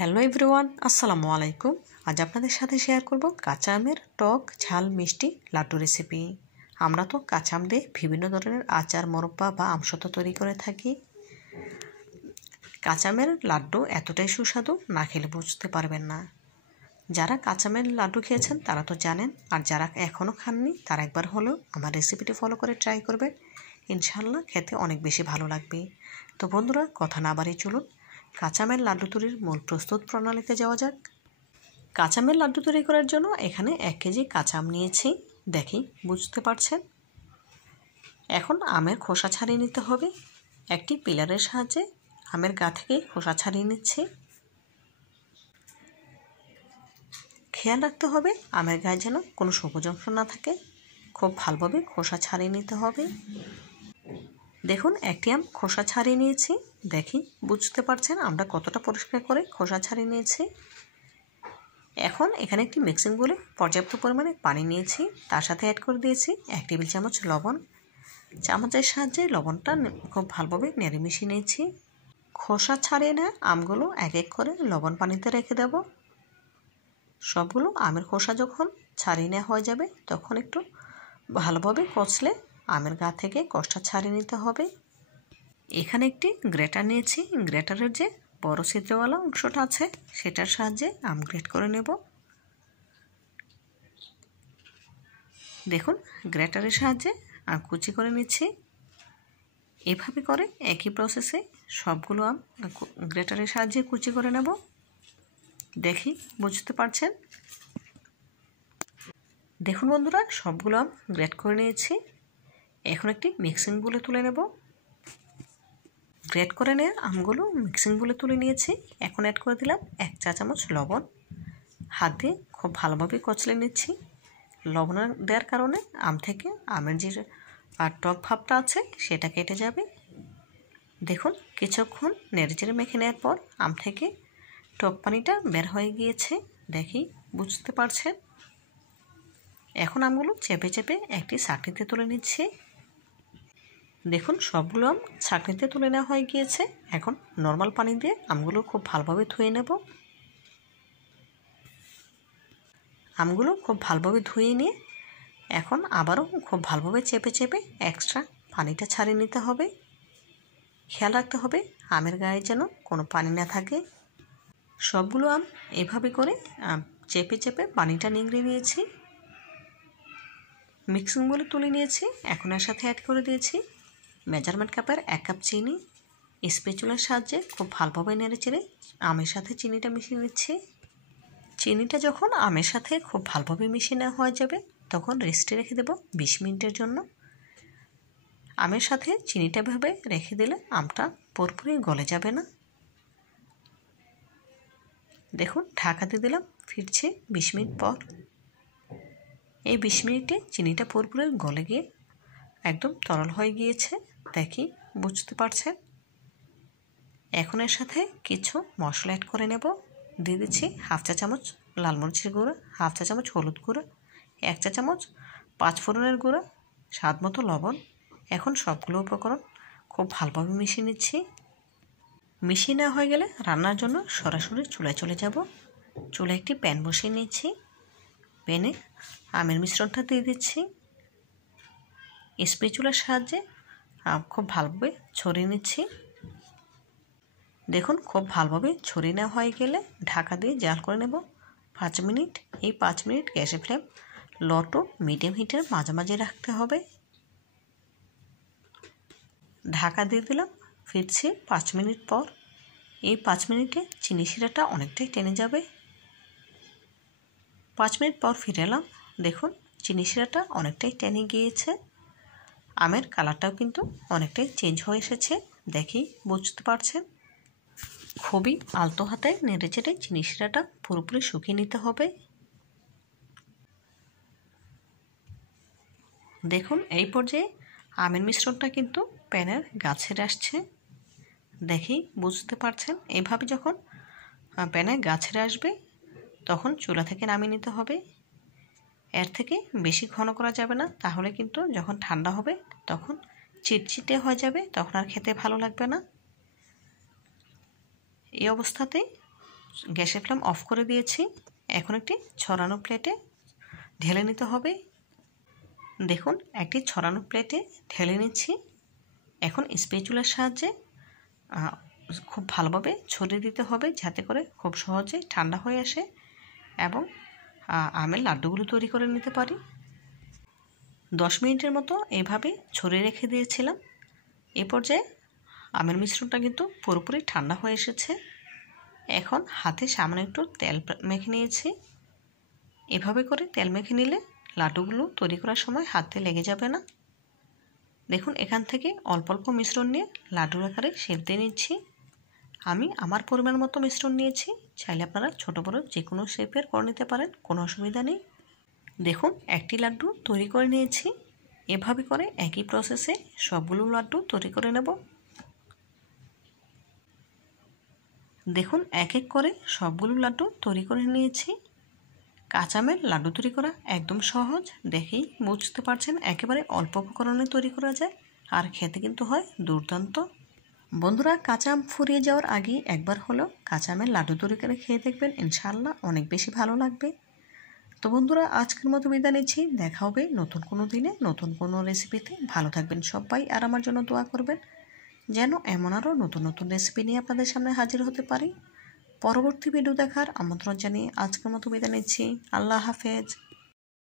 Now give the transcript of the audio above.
Hello everyone, আসসালামু আলাইকুম। আজ আপনাদের সাথে শেয়ার করব কাঁচা আমের টক ঝাল মিষ্টি লাড্ডু রেসিপি। আমরা তো কাঁচা আম দিয়ে বিভিন্ন ধরনের আচার, মোরব্বা বা আমসত্ত্ব তৈরি করে থাকি। কাঁচা আমের লাড্ডু এতটাই সুস্বাদু, না খেলে বুঝতে পারবেন না। যারা কাঁচা আমের লাড্ডু খেয়েছেন তারা তো জানেন, আর যারা এখনও খাননি তারা একবার হলেও আমার রেসিপিটি ফলো করে ট্রাই করবেন। ইনশাল্লাহ খেতে অনেক বেশি ভালো লাগবে। তো বন্ধুরা, কথা না বাড়িয়ে চলুন কাঁচা আমের লাড্ডু তৈরির মূল প্রস্তুত প্রণালীতে যাওয়া যাক। কাঁচা আমের লাড্ডু তৈরি করার জন্য এখানে 1 কেজি কাঁচা আম নিয়েছি। দেখি বুঝতে পারছেন। এখন আমের খোসা ছাড়িয়ে নিতে হবে। একটি পিলারের সাহায্যে আমের গা থেকে খোসা ছাড়িয়ে নিচ্ছি। খেয়াল রাখতে হবে আমের গায়ে যেন কোনো সবুজ অংশ না থাকে। খুব ভালোভাবে খোসা ছাড়িয়ে নিতে হবে। দেখুন, একটি আম খোসা ছাড়িয়ে নিয়েছি। দেখি বুঝতে পারছেন আমরা কতটা পরিষ্কার করে খোসা ছাড়িয়ে নিয়েছি। এখন এখানে একটি মিক্সিং বলে পর্যাপ্ত পরিমাণে পানি নিয়েছি। তার সাথে অ্যাড করে দিয়েছি 1 টেবিল চামচ লবণ। চামচের সাহায্যে লবণটা খুব ভালোভাবে নেড়ে মিশিয়ে নিয়েছি। খোসা ছাড়িয়ে নেওয়া আমগুলো এক এক করে লবণ পানিতে রেখে দেব। সবগুলো আমের খোসা যখন ছাড়িয়ে নেওয়া হয়ে যাবে তখন একটু ভালোভাবে কষলে আমের গা থেকে কষটা ছাড়িয়ে নিতে হবে। এখানে একটি গ্রেটার নিয়েছি। গ্রেটারের যে বড় ছিদ্রওয়ালা অংশটা আছে সেটার সাহায্যে আম গ্রেট করে নেব। দেখুন, গ্রেটারের সাহায্যে আম কুচি করে নিচ্ছি। এভাবে করে একই প্রসেসে সবগুলো আম গ্রেটারের সাহায্যে কুচি করে নেব। দেখি বুঝতে পারছেন। দেখুন বন্ধুরা, সবগুলো আম গ্রেট করে নিয়েছি। এখন একটি মিক্সিং বলে তুলে নেব। গ্রেট করে নেওয়া আমগুলো মিক্সিং বলে তুলে নিয়েছি। এখন অ্যাড করে দিলাম 1 চা চামচ লবণ। হাত দিয়ে খুব ভালোভাবে কচলে নিচ্ছি। লবণ দেওয়ার কারণে আম থেকে আমের যে টক ভাবটা আছে সেটা কেটে যাবে। দেখুন, কিছুক্ষণ নেড়েচেড়ে মেখে নেওয়ার পর আম থেকে টক পানিটা বের হয়ে গিয়েছে। দেখি বুঝতে পারছেন। এখন আমগুলো চেপে চেপে একটি ছাঁকনিতে তুলে নিচ্ছি। দেখুন, সবগুলো আম ছাঁকনিতে তুলে নেওয়া হয়ে গিয়েছে। এখন নর্মাল পানি দিয়ে আমগুলো খুব ভালোভাবে ধুয়ে নেব। আমগুলো খুব ভালোভাবে ধুয়ে নিয়ে এখন আবারও খুব ভালোভাবে চেপে চেপে এক্সট্রা পানিটা ছাড়িয়ে নিতে হবে। খেয়াল রাখতে হবে আমের গায়ে যেন কোনো পানি না থাকে। সবগুলো আম এভাবে করে চেপে চেপে পানিটা নিংড়ে নিয়েছি। মিক্সিং বলে তুলে নিয়েছি। এখন এর সাথে অ্যাড করে দিয়েছি মেজারমেন্ট কাপের 1 কাপ চিনি। স্প্যাচুলার সাহায্যে খুব ভালোভাবে নেড়ে চেড়ে আমের সাথে চিনিটা মিশিয়ে নিচ্ছি। চিনিটা যখন আমের সাথে খুব ভালোভাবে মিশিয়ে নেওয়া হয়ে যাবে তখন রেস্টে রেখে দেব 20 মিনিটের জন্য। আমের সাথে চিনিটা ভাবে রেখে দিলে আমটা পুরোপুরি গলে যাবে না। দেখুন, ঢাকা দিয়ে দিলাম। ফিরছে 20 মিনিট পর। এই 20 মিনিটে চিনিটা পুরোপুরি গলে গিয়ে একদম তরল হয়ে গিয়েছে। দেখি বুঝতে পারছেন। এখন এর সাথে কিছু মশলা অ্যাড করে নেব। দিয়ে দিচ্ছি 1/2 চা চামচ লাল মরিচের গুঁড়া, 1/2 চা চামচ হলুদ গুঁড়া, 1 চা চামচ 5 ফোড়নের গুঁড়া, স্বাদ মতো লবণ। এখন সবগুলো উপকরণ খুব ভালোভাবে মিশিয়ে নিচ্ছি। মিশিয়ে নেওয়া হয়ে গেলে রান্নার জন্য সরাসরি চুলায় চলে যাব। চুলায় একটি প্যান বসিয়ে নিচ্ছি। প্যানে আমের মিশ্রণটা দিয়ে দিচ্ছি। স্প্যাচুলার সাহায্যে খুব ভালোভাবে ছড়িয়ে নিচ্ছি। দেখুন, খুব ভালোভাবে ছড়িয়ে নেওয়া হয়ে গেলে ঢাকা দিয়ে জাল করে নেব 5 মিনিট। এই 5 মিনিট গ্যাসের ফ্লেম লো টু মিডিয়াম হিটের মাঝামাঝি রাখতে হবে। ঢাকা দিয়ে দিলাম। ফিরছি 5 মিনিট পর। এই 5 মিনিটে চিনি শিরাটা অনেকটাই টেনে যাবে। 5 মিনিট পর ফিরে এলাম। দেখুন, চিনি শিরাটা অনেকটাই টেনে গিয়েছে। আমের কালারটাও কিন্তু অনেকটাই চেঞ্জ হয়ে এসেছে। দেখি বুঝতে পারছেন। খুবই আলতো হাতে নেড়ে চেড়ে চিনি শিরাটা পুরোপুরি শুকিয়ে নিতে হবে। দেখুন, এই পর্যায়ে আমের মিশ্রণটা কিন্তু প্যানের গা ছেড়ে আসছে। দেখি বুঝতে পারছেন। এভাবে যখন প্যানে গা ছেড়ে আসবে তখন চুলা থেকে নামিয়ে নিতে হবে। এর থেকে বেশি ঘন করা যাবে না, তাহলে কিন্তু যখন ঠান্ডা হবে তখন চিটচিটে হয়ে যাবে, তখন আর খেতে ভালো লাগবে না। এই অবস্থাতেই গ্যাসের ফ্লেম অফ করে দিয়েছি। এখন একটি ছড়ানো প্লেটে ঢেলে নিতে হবে। দেখুন একটি ছড়ানো প্লেটে ঢেলে নিচ্ছি। এখন স্প্যাচুলার সাহায্যে খুব ভালোভাবে ছড়িয়ে দিতে হবে, যাতে করে খুব সহজে ঠান্ডা হয়ে আসে এবং আমের লাড্ডুগুলো তৈরি করে নিতে পারি। 10 মিনিটের মতো এভাবে ছড়িয়ে রেখে দিয়েছিলাম। এ পর্যায়ে আমের মিশ্রণটা কিন্তু পুরোপুরি ঠান্ডা হয়ে এসেছে। এখন হাতে সামান্য একটু তেল মেখে নিয়েছি। এভাবে করে তেল মেখে নিলে লাড্ডুগুলো তৈরি করার সময় হাতে লেগে যাবে না। দেখুন এখান থেকে অল্প অল্প মিশ্রণ নিয়ে লাড্ডুর আকারে শেপ দিয়ে নিচ্ছি। আমি আমার পরিমাণ মতো মিশ্রণ নিয়েছি, চাইলে আপনারা ছোট বড় যে কোনো শেপের করে নিতে পারেন, কোনো অসুবিধা নেই। দেখুন একটি লাড্ডু তৈরি করে নিয়েছি। এভাবে করে একই প্রসেসে সবগুলো লাড্ডু তৈরি করে নেব। দেখুন এক এক করে সবগুলো লাড্ডু তৈরি করে নিয়েছি। কাঁচা আমের লাড্ডু তৈরি করা একদম সহজ, দেখেই বুঝতে পারছেন একেবারে অল্প উপকরণে তৈরি করা যায়, আর খেতে কিন্তু হয় দুর্দান্ত। বন্ধুরা কাঁচা আম ফুরিয়ে যাওয়ার আগে একবার হলো কাঁচা আমের লাড্ডু তৈরি করে খেয়ে দেখবেন, ইনশাআল্লাহ অনেক বেশি ভালো লাগবে। তো বন্ধুরা আজকের মতো বিদায় নিচ্ছি। দেখা হবে নতুন কোনো দিনে নতুন কোনো রেসিপিতে। ভালো থাকবেন সবাই, আর আমার জন্য দোয়া করবেন যেন এমন আরও নতুন নতুন রেসিপি নিয়ে আপনাদের সামনে হাজির হতে পারি। পরবর্তী ভিডিও দেখার আমন্ত্রণ জানিয়ে আজকের মতো বিদায় নিচ্ছি। আল্লাহ হাফেজ।